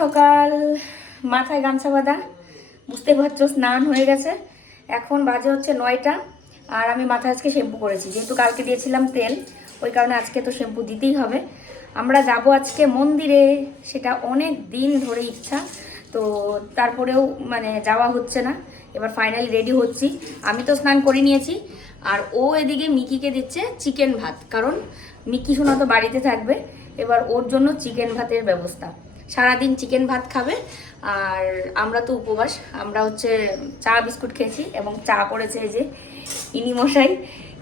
সকাল, মাথায় গামছা বাঁধা, বুঝতে পারছো স্নান হয়ে গেছে। এখন বাজে হচ্ছে 9টা। আর আমি মাথায় আজকে শ্যাম্পু করেছি, যেহেতু কালকে দিয়েছিলাম তেল, ওই কারণে আজকে তো শ্যাম্পু দিতেই হবে। আমরা যাব আজকে মন্দিরে, সেটা অনেক দিন ধরে ইচ্ছা, তো তারপরেও মানে যাওয়া হচ্ছে না। এবার ফাইনালি রেডি হচ্ছি। আমি তো স্নান করে নিয়েছি, আর ও এদিকে মিকিকে দিচ্ছে চিকেন ভাত, কারণ মিকি সোনা তো বাড়িতে থাকবে। এবার ওর জন্য চিকেন ভাতের ব্যবস্থা, সারাদিন চিকেন ভাত খাবে। আর আমরা তো উপবাস, আমরা হচ্ছে চা বিস্কুট খেয়েছি, এবং চা করেছে এই যে ইনি মশাই।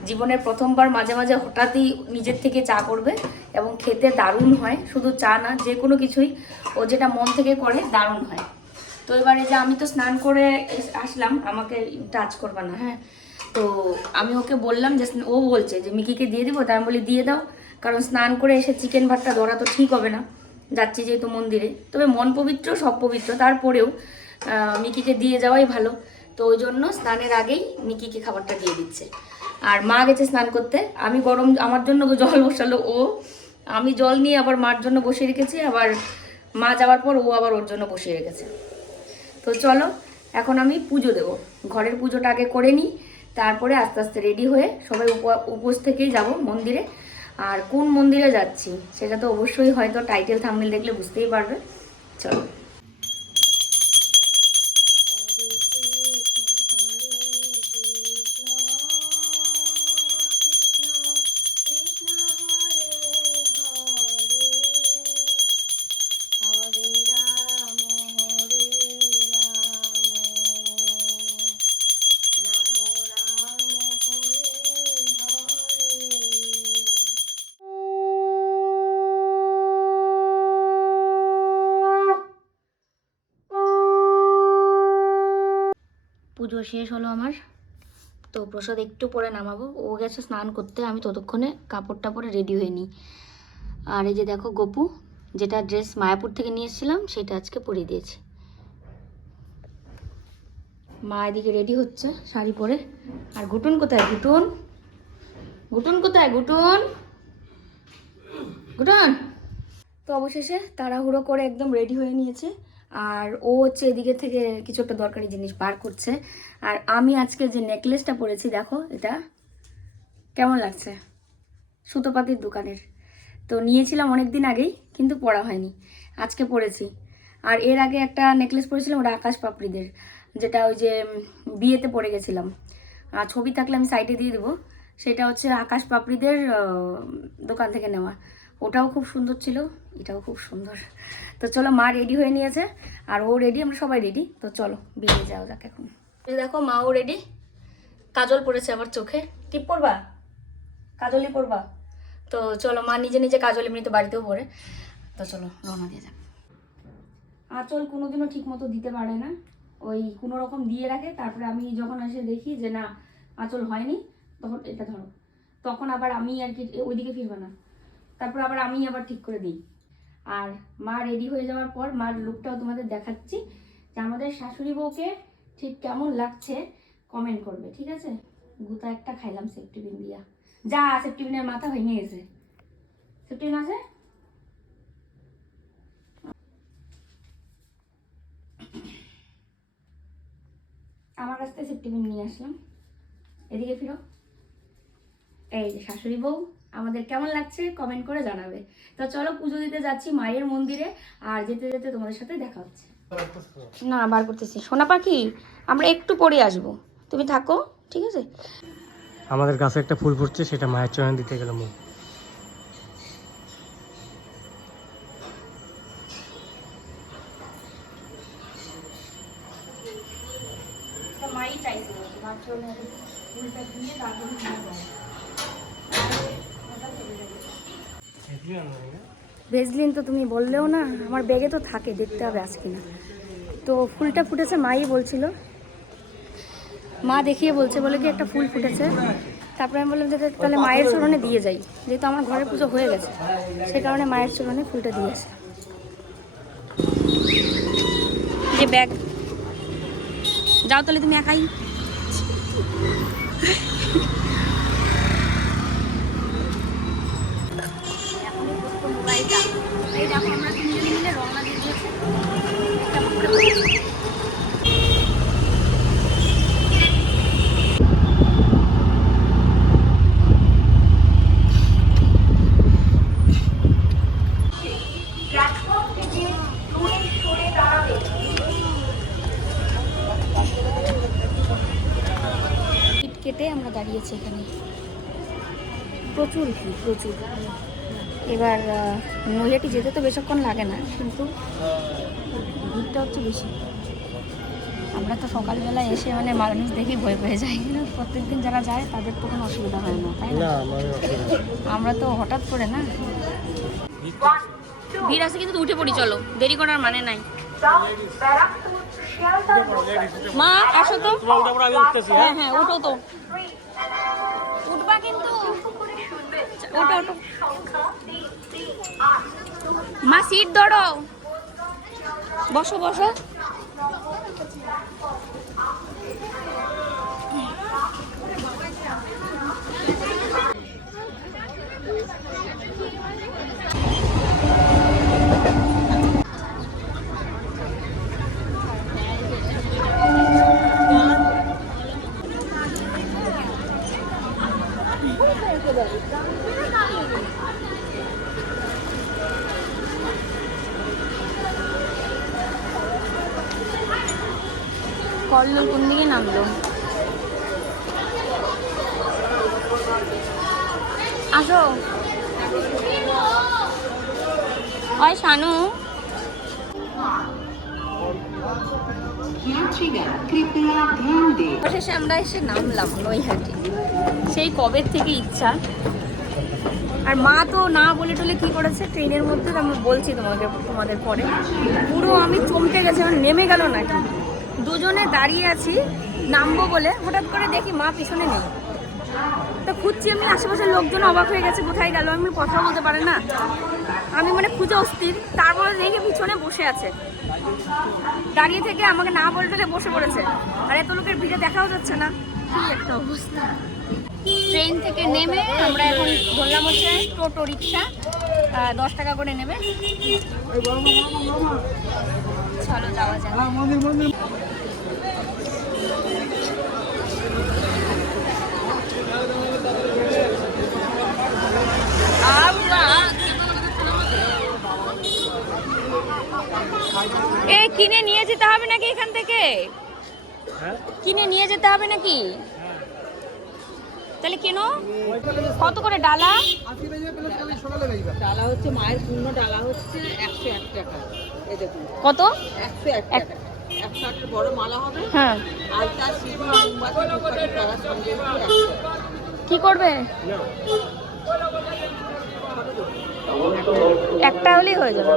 জীবনের প্রথমবার মাঝে মাঝে হঠাৎই নিজের থেকে চা করবে, এবং খেতে দারুণ হয়। শুধু চা না, যে কোনো কিছুই ও যেটা মন থেকে করে দারুণ হয়। তো এবারে যে আমি তো স্নান করে আসলাম, আমাকে টাচ করবা না, হ্যাঁ। তো আমি ওকে বললাম যে, ও বলছে যে মিকিকে দিয়ে দিব, তাই আমি বলি দিয়ে দাও, কারণ স্নান করে এসে চিকেন ভাতটা ধরা তো ঠিক হবে না, যাচ্ছি যেহেতু মন্দিরে। তবে মন পবিত্র সব পবিত্র, তারপরেও মিকিকে দিয়ে যাওয়াই ভালো। তো ওই জন্য স্নানের আগেই মিকিকে খাবারটা দিয়ে দিচ্ছে। আর মা গেছে স্নান করতে, আমি গরম আমার জন্য জল বসালো ও, আমি জল নিয়ে আবার মার জন্য বসিয়ে রেখেছি, আবার মা যাওয়ার পর ও আবার ওর জন্য বসিয়ে রেখেছে। তো চলো এখন আমি পুজো দেবো, ঘরের পুজোটা আগে করে নিই, তারপরে আস্তে আস্তে রেডি হয়ে সবাই উপোস থেকেই যাব মন্দিরে। আর কোন মন্দিরে যাচ্ছি সেটা তো অবশ্যই হয়তো টাইটেল থাম্বনেল দেখলে বুঝতেই পারবে। চলো। পুজো শেষ হলো আমার, তো প্রসাদ একটু পরে নামাবো। ও গেছে স্নান করতে, আমি ততক্ষণে কাপড়টা পরে রেডি হয়ে নিই। আর এই যে দেখো গপু, যেটা ড্রেস মায়াপুর থেকে নিয়ে এসেছিলাম সেটা আজকে পরিয়ে দিয়েছি। মা এদিকে রেডি হচ্ছে শাড়ি পরে। আর ঘুটুন কোথায়? ঘুটুন, ঘুটুন কোথায়? ঘুটুন, ঘুটুন। তো অবশেষে তাড়াহুড়ো করে একদম রেডি হয়ে নিয়েছে। আর ও হচ্ছে এদিকে থেকে কিছু একটা দরকারি জিনিস বার করছে। আর আমি আজকে যে নেকলেসটা পরেছি, দেখো এটা কেমন লাগছে, সুতোপাতির দোকানের। তো নিয়েছিলাম অনেক দিন আগেই, কিন্তু পরা হয়নি, আজকে পরেছি। আর এর আগে একটা নেকলেস পরেছিলাম, ওটা আকাশ পাপড়িদের, যেটা ওই যে বিয়েতে পরে গেছিলাম। আর ছবি থাকলে আমি সাইডে দিয়ে দেবো। সেটা হচ্ছে আকাশ পাপড়িদের দোকান থেকে নেওয়া, ওটাও খুব সুন্দর ছিল, এটাও খুব সুন্দর। তো চলো, মা রেডি হয়ে নিয়েছে, আর ও রেডি, আমরা সবাই রেডি। তো চলো বেরিয়ে যাওয়া যাক এখন। দেখো মাও রেডি, কাজল পরেছে আবার চোখে। টিপ পরবা? কাজলই পরবা? তো চলো, মা নিজে নিজে কাজল এমনিতে বাড়িতেও পরে। তো চলো রওনা দিয়ে যাক। আঁচল কোনোদিনও ঠিক মতো দিতে পারে না, ওই কোনো রকম দিয়ে রাখে। তারপরে আমি যখন এসে দেখি যে না আঁচল হয়নি, তখন এটা ধরো, তখন আবার আমি আর কি ওইদিকে ফিরবে না, তারপর আবার আমি আবার ঠিক করে দিই। আর মা রেডি হয়ে যাওয়ার পর মার লুকটাও তোমাদের দেখাচ্ছি, যে আমাদের শাশুড়ি বউকে ঠিক কেমন লাগছে কমেন্ট করবে, ঠিক আছে? গুতা একটা খাইলাম সেফটিপিন দিয়া, যা সেফটিপিনের মাথা ভেঙে গেছে। সেফটিপিন আছে? আমার কাছ থেকে সেফটিপিন নিয়ে আসলাম। এদিকে ফিরো। এই যে শাশুড়ি বউ, আমাদের কেমন লাগছে কমেন্ট করে জানাবে। তো চলো পুজো দিতে যাচ্ছি মায়ের মন্দিরে, আর যেতে যেতে তোমাদের সাথে দেখা হচ্ছে। না বার করতেছি সোনা পাখি, আমরা একটু পরে আসবো, তুমি থাকো, ঠিক আছে? আমাদের গাছে একটা ফুল ফুটছে, সেটা মায়ের চরণ দিতে গেলাম। মাই চাইছিল মার চরণে ফুলটা দিয়ে তারপরে নিয়ে যাও। ভেজলিন তো তুমি বললেও না, আমার ব্যাগে তো থাকে, দেখতে হবে আজ কিনা। তো ফুলটা ফুটেছে, মাই বলছিল, মা দেখিয়ে বলছে, বলে কি একটা ফুল ফুটেছে। তারপরে আমি বললাম যে তাহলে মায়ের চরণে দিয়ে যাই, যেহেতু আমার ঘরের পুজো হয়ে গেছে, সে কারণে মায়ের চরণে ফুলটা দিয়েছে। যে ব্যাগ, যাও তাহলে তুমি একাই। মোবাইলটা এই দেখো, আমরা তিনজনে মিলে রওনা দিয়ে দিয়েছি। উঠে পড়েছে। টিকিট কেটে আমরা দাঁড়িয়েছি এখানে, প্রচুর ভিড়, প্রচুর। এবার নৈহাটি যেতে তো বেশিক্ষণ লাগে না, কিন্তু ভিড়টা হচ্ছে বেশি। আমরা তো সকালবেলায় এসে মানে মানুষ দেখেই ভয় পেয়ে যাই, প্রত্যেকদিন যারা যায় তাদের তো কোনো অসুবিধা হয় না, তাই না? আমরা তো হঠাৎ করে না, ভিড় আছে কিন্তু উঠে পড়ি, চলো, দেরি করার মানে নাই। মা আসো তো। হ্যাঁ হ্যাঁ, ওঠো তো, উঠবা কিন্তু, ওঠো ওঠো। মা সিট ধরো, বসো বসো। কল্লোল কোন দিকে নামলো? আসো। ওই শানু, অবশেষে আমরা এসে নামলাম নৈহাটি। সেই কবে থেকে ইচ্ছা, আর মা তো না বলে টলে কি করেছে ট্রেনের মধ্যে, আমি বলছি তোমাদের পরে। পুরো আমি চমকে গেছি, আমার নেমে গেল নাকি। দুজনে দাঁড়িয়ে আছি নামবো বলে, হঠাৎ করে দেখি মা পিছনে নেই। তো খুঁজছি আমি, আশেপাশের লোকজন অবাক হয়ে গেছে, কোথায় গেল, আমি কথা বলতে পারে না, আমি মানে খুঁজে অস্থির। তারপরে দেখে পিছনে বসে আছে, দাঁড়িয়ে থেকে আমাকে না বলে টলে বসে পড়েছে। আর এত লোকের ভিড়ে দেখাও যাচ্ছে না, কি একটা অবস্থা। ট্রেন থেকে নেমে আমরা এখন ধরলাম হচ্ছে টোটো রিক্সা, 10 টাকা করে নেবে। চলো যাওয়া যাক। এ কিনে নিয়ে যেতে হবে নাকি এখান থেকে? কিনে নিয়ে যেতে হবে নাকি? তাহলে কেন? কত করে ডালা? ডালা হচ্ছে মায়ের পূর্ণ ডালা হচ্ছে 101 টাকা। এই দেখুন কত? 101 টাকা। 100 বড় মালা হবে। হ্যাঁ। আর তার সিঁদুর মোমবাতি ধূপকাঠি টাকার সঙ্গে একটু 100। কি করবে? একটা হলেই হয়ে যাবে।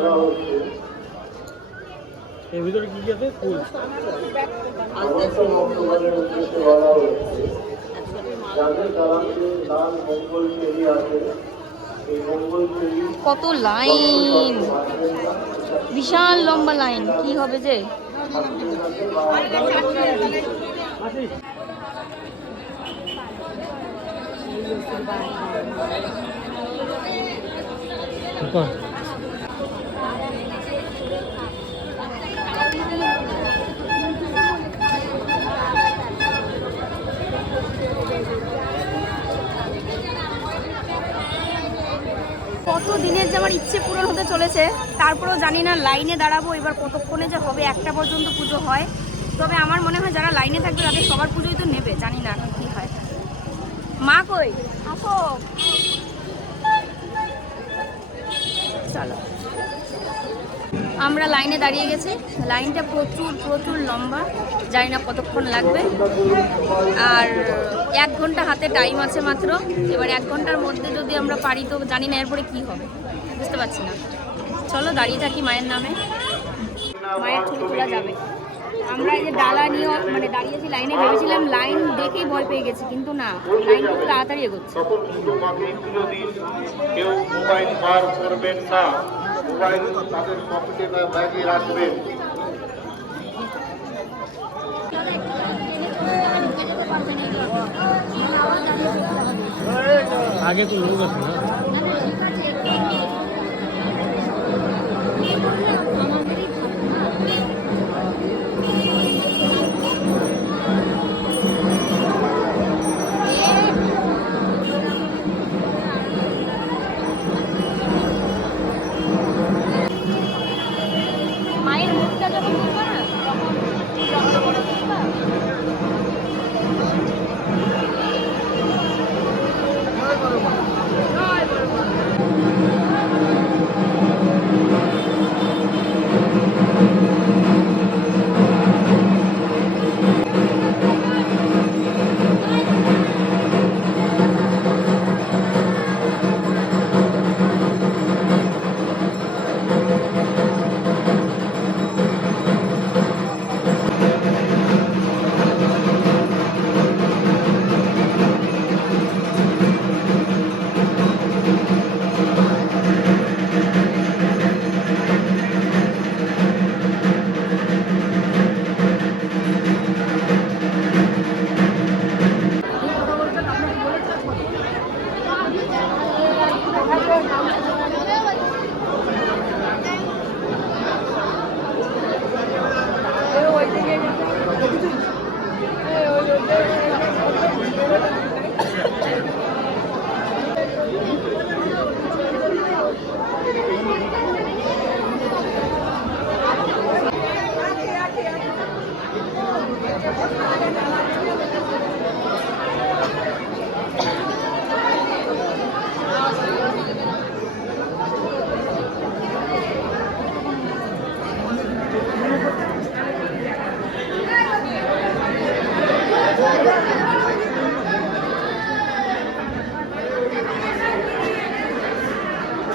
এর ভিতরে কি কি আছে? ফুল। কত লাইন, বিশাল লম্বা লাইন, কি হবে যে। কত দিনের যে আমার ইচ্ছে পূরণ হতে চলেছে, তারপরেও জানি না লাইনে দাঁড়াবো এবার কতক্ষণে যে হবে। 1টা পর্যন্ত পুজো হয়, তবে আমার মনে হয় যারা লাইনে থাকবে তাদের সবার পুজোই তো নেবে, জানি না এখন কি হয়। মা কই? আসো, চলো। আমরা লাইনে দাঁড়িয়ে গেছি, লাইনটা প্রচুর প্রচুর লম্বা, জানি না কতক্ষণ লাগবে। আর 1 ঘন্টা হাতে টাইম আছে মাত্র। এবার 1 ঘন্টার মধ্যে যদি আমরা পারি তো জানি না এরপরে কি হবে, বুঝতে পারছি না। চলো দাঁড়িয়ে থাকি মায়ের নামে, মায়ের ছবি তোলা যাবে। আমরা এই যে ডালা নিয়ে মানে দাঁড়িয়েছি লাইনে, ভেবেছিলাম লাইন দেখেই ভয় পেয়ে গেছি, কিন্তু না, লাইন খুব তাড়াতাড়ি এগোচ্ছে। কেউ মোবাইল বার করবেন না, মোবাইল তাদের পকেটে বা ব্যাগে রাখবেন। আগে তো লোক আছে না।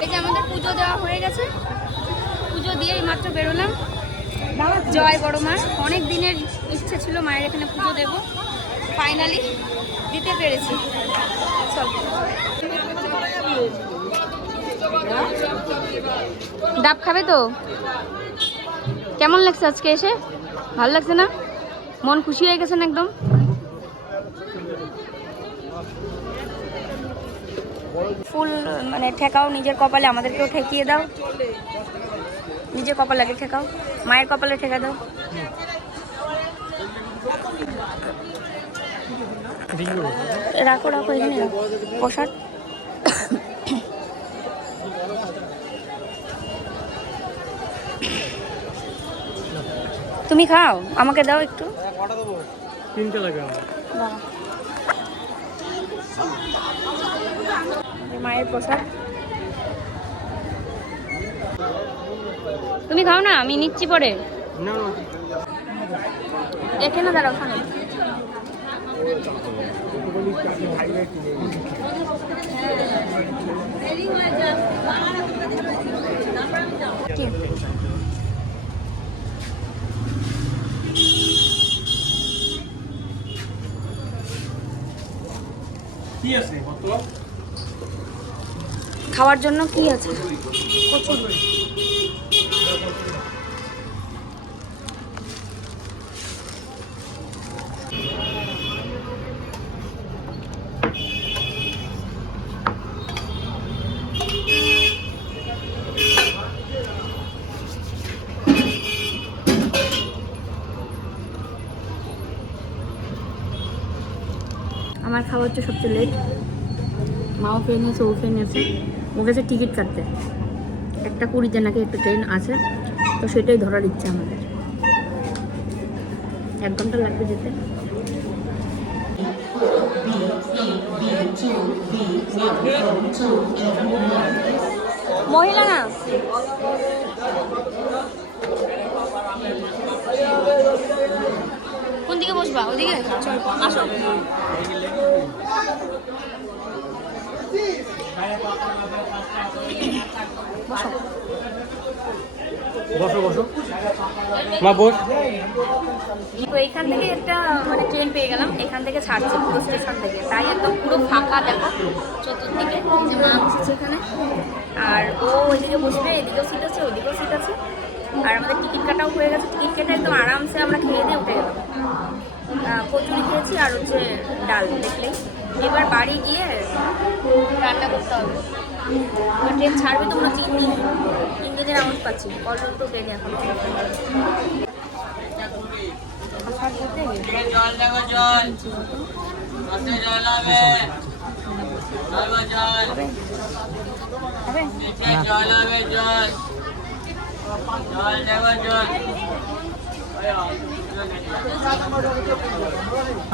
এই যে আমাদের পুজো দেওয়া হয়ে গেছে, পুজো দিয়ে এইমাত্র বেরোলাম। জয় বড় মা, অনেক দিনের ইচ্ছে ছিল মায়ের এখানে পুজো দেব, ফাইনালি দিতে পেরেছি। চল, ডাব খাবে তো? কেমন লাগছে আজকে এসে? ভালো লাগছে না? মন খুশি হয়ে গেছেন একদম? ফুল মানে ঠেকাও নিজের কপালে, আমাদেরকেও ঠেকিয়ে দাও। নিজের কপালে আগে ঠেকাও, মায়ের কপালে ঠেকা দাও। রাখো রাখো, এখানে রাখো প্রসাদ। তুমি খাও, আমাকে দাও একটু। তিনটে লাগে আমার। মায়ের প্রসাদ তুমি খাও না, আমি নিচ্ছি পরে। না না, এখানে দাঁড়াও, ওখানে। কি? কি আছে কত? খাওয়ার জন্য কি আছে? কচুর। আমার খাওয়া হচ্ছে সবচেয়ে লেট। মাও খেয়ে নিয়েছে, ও খেয়ে নিয়েছে। ও গেছে টিকিট কাটতে, 1:20 নাকি একটা ট্রেন আছে, তো সেটাই ধরার ইচ্ছা আমাদের। 1 ঘন্টা লাগবে যেতে। মহিলা না, কোন দিকে বসবা? ওদিকে চল, আসো। বসো বসো মা, বস। তো এখান থেকে একটা মানে ট্রেন পেয়ে গেলাম, এখান থেকে ছাড়ছে পুরো স্টেশন থেকে, তাই একদম পুরো ফাঁকা। দেখো চতুর্দিকে, এই যে মা বসেছে এখানে, আর ও ওইদিকে বসবে, এদিকেও সিট আছে, ওইদিকেও সিট আছে। আর আমাদের টিকিট কাটাও হয়ে গেছে, টিকিট কেটে একদম আরামসে আমরা খেয়ে দিয়ে উঠে গেলাম। কচুরি খেয়েছি আর হচ্ছে ডাল, দেখলেই। এবার বাড়ি গিয়ে রান্না করতে হবে। ট্রেন ছাড়বে তো, কোনো ইঞ্জিনের আওয়াজ পাচ্ছি, কজন তো ট্রেনে এখন।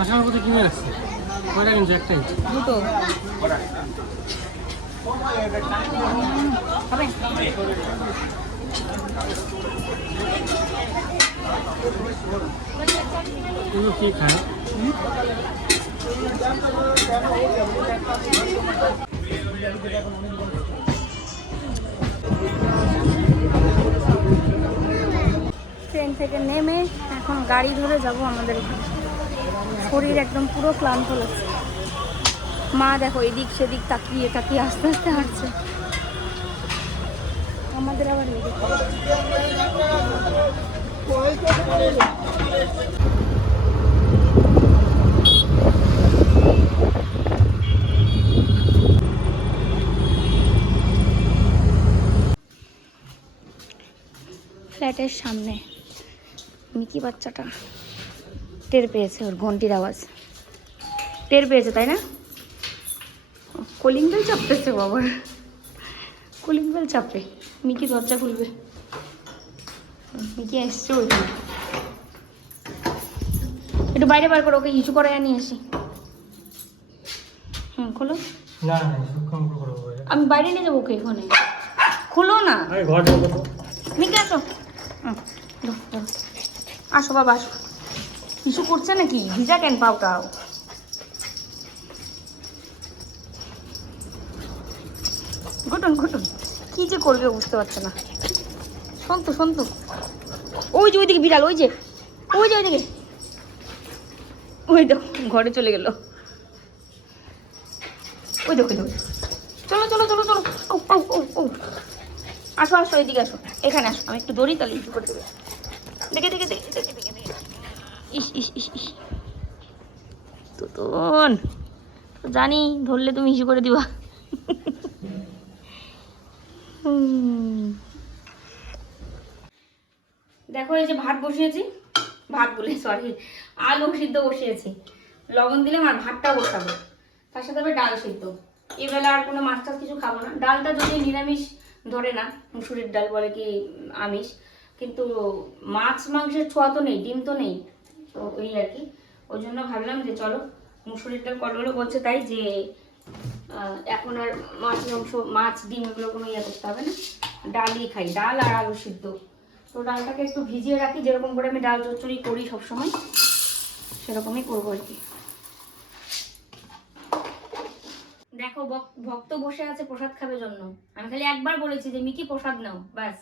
আসার মধ্যে কিনে রাখছে কয়টা কিনছে? একটাই। দুটো এগুলো কে খায়? ট্রেন থেকে নেমে এখন গাড়ি ধরে যাব আমাদের ঘরে। শরীর একদম পুরো ক্লান্ত লাগছে। মা দেখো এদিক সেদিক তাকিয়ে তাকিয়ে আস্তে আস্তে হাঁটছে। আমাদের আবার লেগে ফ্ল্যাটের সামনে মিকি বাচ্চাটা টের পেয়েছে ওর ঘন্টির আওয়াজ। টের পেয়েছে তাই না? কলিং বেল চাপতেছে বাবার। কলিং বেল চাপে মিকি দরজা খুলবে। মিকি এসছে ওইখানে। একটু বাইরে বার করো, ওকে হিচু করে নিয়ে আসি। খোলো। না না সূক্ষ্ম করে বলে আমি বাইরে নিয়ে যাবো ওকে এখানে। খোলো না। আরে ঘর ঢোকো তো। মিকি আসো। ধরো, ধরো। আসো বাবা আসো। কিছু করছে নাকি? ভিজা কেন পাওটাও? ঘটুন ঘটুন কি যে করবে বুঝতে পারছে না। সন্তু সন্তু ওই যে ওইদিকে বিড়াল, ওই যে ওইদিকে, ওই দেখো ঘরে চলে গেল। ওই দেখো চলো চলো চলো চলো। ও ও ও ও আসো আসো এদিকে আসো, এখানে আসো। আমি একটু দৌড়ি তাহলে ইস্যু করে দেবে। দেখে দেখে দেখে দেখে দেখে দেখে ইস ইস ইস ইস তুতুন জানি ধরলে তুমি ইস্যু করে দিবা। দেখো এই যে ভাত বসিয়েছি, ভাত বলে সরি আলু সিদ্ধ বসিয়েছি। লবণ দিলাম আর ভাতটা বসাবো, তার সাথে হবে ডাল সিদ্ধ। এবেলা আর কোনো মাছ টাছ কিছু খাবো না। ডালটা যদি নিরামিষ ধরে না, মুসুরির ডাল বলে কি আমিষ, কিন্তু মাছ মাংসের ছোঁয়া তো নেই, ডিম তো নেই, তো ওই আর কি। ওই জন্য ভাবলাম যে চলো মুসুরির ডাল কতগুলো বলছে তাই যে এখন আর মাছ মাংস মাছ ডিম এগুলো কোনো ইয়ে করতে হবে না, ডালই খাই, ডাল আর আলু সিদ্ধ। তো ডালটাকে একটু ভিজিয়ে রাখি, যেরকম করে আমি ডাল চচ্চড়ি করি সবসময় সেরকমই করবো আর কি। দেখো ভক্ত বসে আছে প্রসাদ খাবে জন্য। আমি খালি একবার বলেছি যে মিকি প্রসাদ নাও, ব্যাস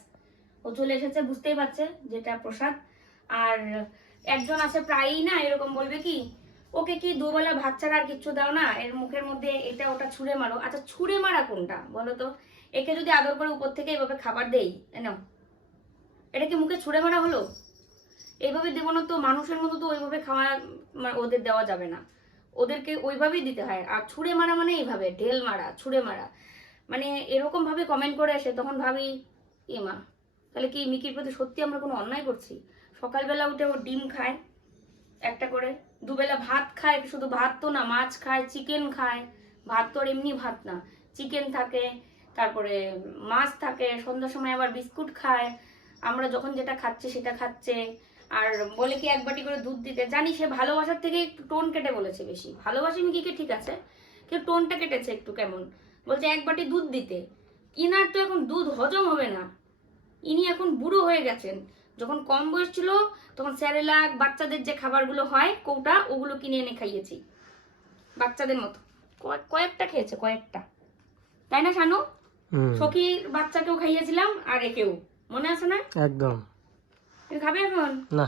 ও চলে এসেছে, বুঝতেই পারছে যেটা প্রসাদ। আর একজন আছে প্রায়ই না এরকম বলবে কি ওকে কি দুবেলা ভাত ছাড়া আর কিচ্ছু দাও না, এর মুখের মধ্যে এটা ওটা ছুঁড়ে মারো। আচ্ছা ছুঁড়ে মারা কোনটা বলো তো? একে যদি আদর করে উপর থেকে এইভাবে খাবার দেই, নাও, এটা কি মুখে ছুঁড়ে মারা হলো? এইভাবে দেবো না তো, মানুষের মতো তো ওইভাবে খাওয়া ওদের দেওয়া যাবে না, ওদেরকে ওইভাবেই দিতে হয়। আর ছুঁড়ে মারা মানে এইভাবে ঢেল মারা, ছুঁড়ে মারা মানে এরকম ভাবে কমেন্ট করে আসে, তখন ভাবি এ মা, তাহলে কি মিকির প্রতি সত্যি আমরা কোনো অন্যায় করছি? সকালবেলা উঠে ও ডিম খায় একটা করে, দুবেলা ভাত খায়, শুধু ভাত তো না, মাছ খায়, চিকেন খায়, ভাত তো আর এমনি ভাত না, চিকেন থাকে, তারপরে মাছ থাকে, সন্ধ্যার সময় আবার বিস্কুট খায়, আমরা যখন যেটা খাচ্ছি সেটা খাচ্ছে। আর বলে কি এক বাটি করে দুধ দিতে, জানি সে ভালোবাসার থেকে একটু টোন কেটে বলেছে, বেশি ভালোবাসি মিকিকে ঠিক আছে, কেউ টোনটা কেটেছে একটু কেমন, বলছে এক বাটি দুধ দিতে। ইনার তো এখন দুধ হজম হবে না, ইনি এখন বুড়ো হয়ে গেছেন। যখন কম বয়স ছিল তখন স্যারেলাক বাচ্চাদের যে খাবারগুলো হয় কৌটা, ওগুলো কিনে এনে খাইয়েছি বাচ্চাদের মতো, কয়েকটা খেয়েছে কয়েকটা, তাই না শানু? সখীর বাচ্চাকেও খাইয়েছিলাম আর একেও, মনে আছে না? একদম। তুমি খাবে এখন? না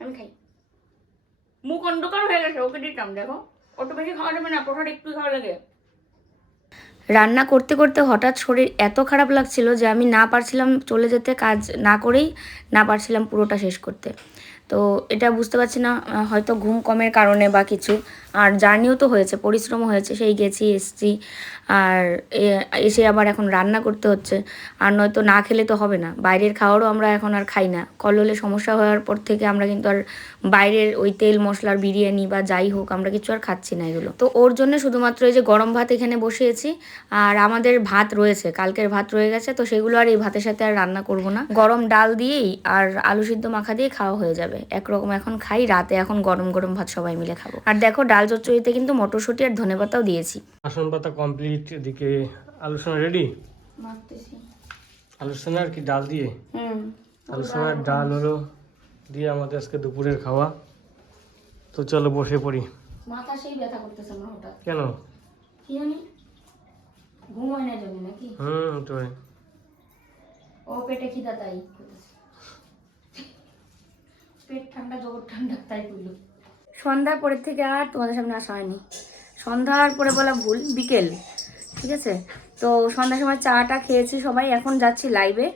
আমি খাই। মুখ অন্ধকার হয়ে গেছে, ওকে দিতাম। দেখো অত বেশি খাওয়া যাবে না, প্রসাদ একটু খাওয়া লাগে। রান্না করতে করতে হঠাৎ শরীর এত খারাপ লাগছিল যে আমি না পারছিলাম চলে যেতে, কাজ না করেই না পারছিলাম পুরোটা শেষ করতে। তো এটা বুঝতে পারছি না, হয়তো ঘুম কমের কারণে বা কিছু, আর জার্নিও তো হয়েছে, পরিশ্রমও হয়েছে, সেই গেছি এসছি, আর এসে আবার এখন রান্না করতে হচ্ছে, আর নয়তো না খেলে তো হবে না। বাইরের খাবারও আমরা এখন আর খাই না, কললে সমস্যা হওয়ার পর থেকে আমরা কিন্তু আর বাইরের ওই তেল মশলার বিরিয়ানি বা যাই হোক আমরা কিছু আর খাচ্ছি না এগুলো। তো ওর জন্য শুধুমাত্র এই যে গরম ভাত এখানে বসিয়েছি, আর আমাদের ভাত রয়েছে, কালকের ভাত রয়ে গেছে, তো সেগুলো আর এই ভাতের সাথে আর রান্না করব না, গরম ডাল দিয়েই আর আলু সিদ্ধ মাখা দিয়ে খাওয়া হয়ে যাবে। একরকম এখন খাই, রাতে এখন গরম গরম ভাত সবাই মিলে খাবো। আর দেখো ডাল চচ্চড়িতে কিন্তু মটরশুঁটি আর ধনেপাতাও দিয়েছি। আসন পাতা কমপ্লিট, এদিকে আলু সোনা রেডি। আলু সোনা আর কি ডাল দিয়ে, আলু সোনার ডাল হলো দিয়ে আমাদের আজকে দুপুরের খাওয়া। তো চলো বসে পড়ি। মাথা সেই ব্যথা করতেছে আমার হঠাৎ, কেন? কি জানি, ঘুম হয় না জন্য নাকি, তো ও পেটে খিদা তাই করতেছে, পেট ঠান্ডা জগৎ ঠান্ডা তাই করলো। সন্ধ্যার পরের থেকে আর তোমাদের সামনে আসা হয়নি, সন্ধ্যার পরে বলা ভুল, বিকেল, ঠিক আছে। তো সন্ধ্যার সময় চাটা খেয়েছি সবাই, এখন যাচ্ছি লাইভে,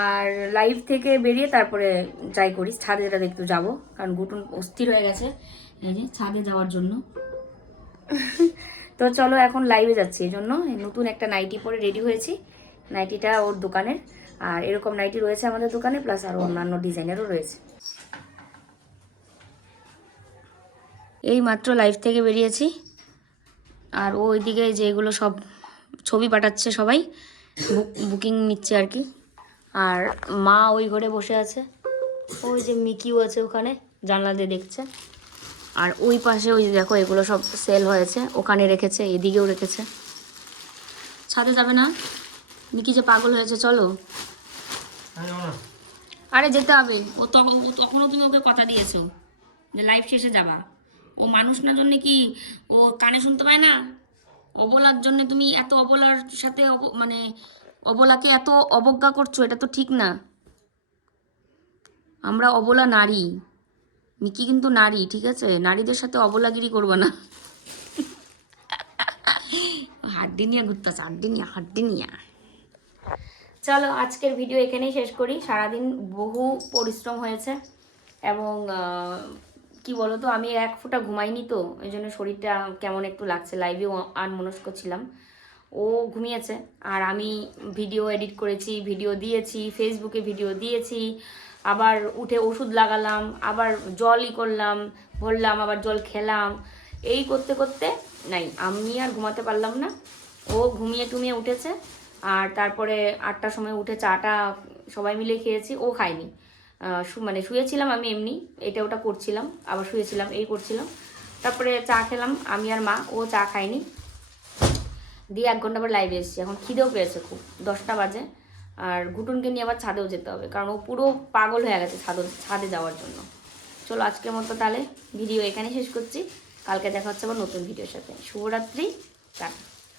আর লাইভ থেকে বেরিয়ে তারপরে যাই করি ছাদে একটু যাবো, কারণ গুটুন অস্থির হয়ে গেছে এই যে ছাদে যাওয়ার জন্য। তো চলো এখন লাইভে যাচ্ছি, এই জন্য নতুন একটা নাইটি পরে রেডি হয়েছি, নাইটিটা ওর দোকানের, আর এরকম নাইটি রয়েছে আমাদের দোকানে, প্লাস আরও অন্যান্য ডিজাইনেরও রয়েছে। এই মাত্র লাইভ থেকে বেরিয়েছি, আর ও ওইদিকে যেগুলো সব ছবি পাঠাচ্ছে সবাই, বুকিং নিচ্ছে আর কি, আর মা ওই ঘরে বসে আছে, ওই যে মিকিও আছে ওখানে জানলা দিয়ে দেখছে, আর ওই পাশে ওই দেখো এগুলো সব সেল হয়েছে, ওখানে রেখেছে, এদিকেও রেখেছে। ছাদে যাবে না? মিকি যে পাগল হয়েছে, চলো। আরে যেতে হবে, ও তখনও তুমি ওকে কথা দিয়েছো যে লাইভ শেষে যাবা, ও মানুষ না জন্য কি ও কানে শুনতে পায় না? অবলার জন্য তুমি এত অবলার সাথে মানে অবলাকে এত অবজ্ঞা করছো, এটা তো ঠিক না। আমরা অবলা নারী, মিকি কিন্তু নারী, ঠিক আছে? নারীদের সাথে অবলাগিরি করবে না। হাড্ডি নিয়ে ঘুরতেছে, হাড্ডি নিয়ে। চলো আজকের ভিডিও এখানেই শেষ করি। সারাদিন বহু পরিশ্রম হয়েছে, এবং কি বলো তো, আমি এক ফোঁটা ঘুমাইনি, তো ওই জন্য শরীরটা কেমন একটু লাগছে। লাইভেও আনমনস্ক ছিলাম, ও ঘুমিয়েছে, আর আমি ভিডিও এডিট করেছি, ভিডিও দিয়েছি, ফেসবুকে ভিডিও দিয়েছি, আবার উঠে ওষুধ লাগালাম, আবার জলই করলাম, ভরলাম, আবার জল খেলাম, এই করতে করতে নাই আমি আর ঘুমাতে পারলাম না। ও ঘুমিয়ে টুমিয়ে উঠেছে, আর তারপরে 8টার সময় উঠে চাটা সবাই মিলে খেয়েছি, ও খায়নি। মানে শুয়েছিলাম আমি, এমনি এটা ওটা করছিলাম, আবার শুয়েছিলাম, এই করছিলাম, তারপরে চা খেলাম আমি আর মা, ও চা খায়নি, দিয়ে 1 ঘন্টা পর লাইভে এসেছি। এখন খিদেও পেয়েছে খুব, 10টা বাজে, আর ঘুটুনকে নিয়ে আবার ছাদেও যেতে হবে, কারণ ও পুরো পাগল হয়ে গেছে ছাদে যাওয়ার জন্য। চলো আজকের মতো তাহলে ভিডিও এখানে শেষ করছি, কালকে দেখা হচ্ছে আবার নতুন ভিডিওর সাথে। শুভরাত্রি, টাটা।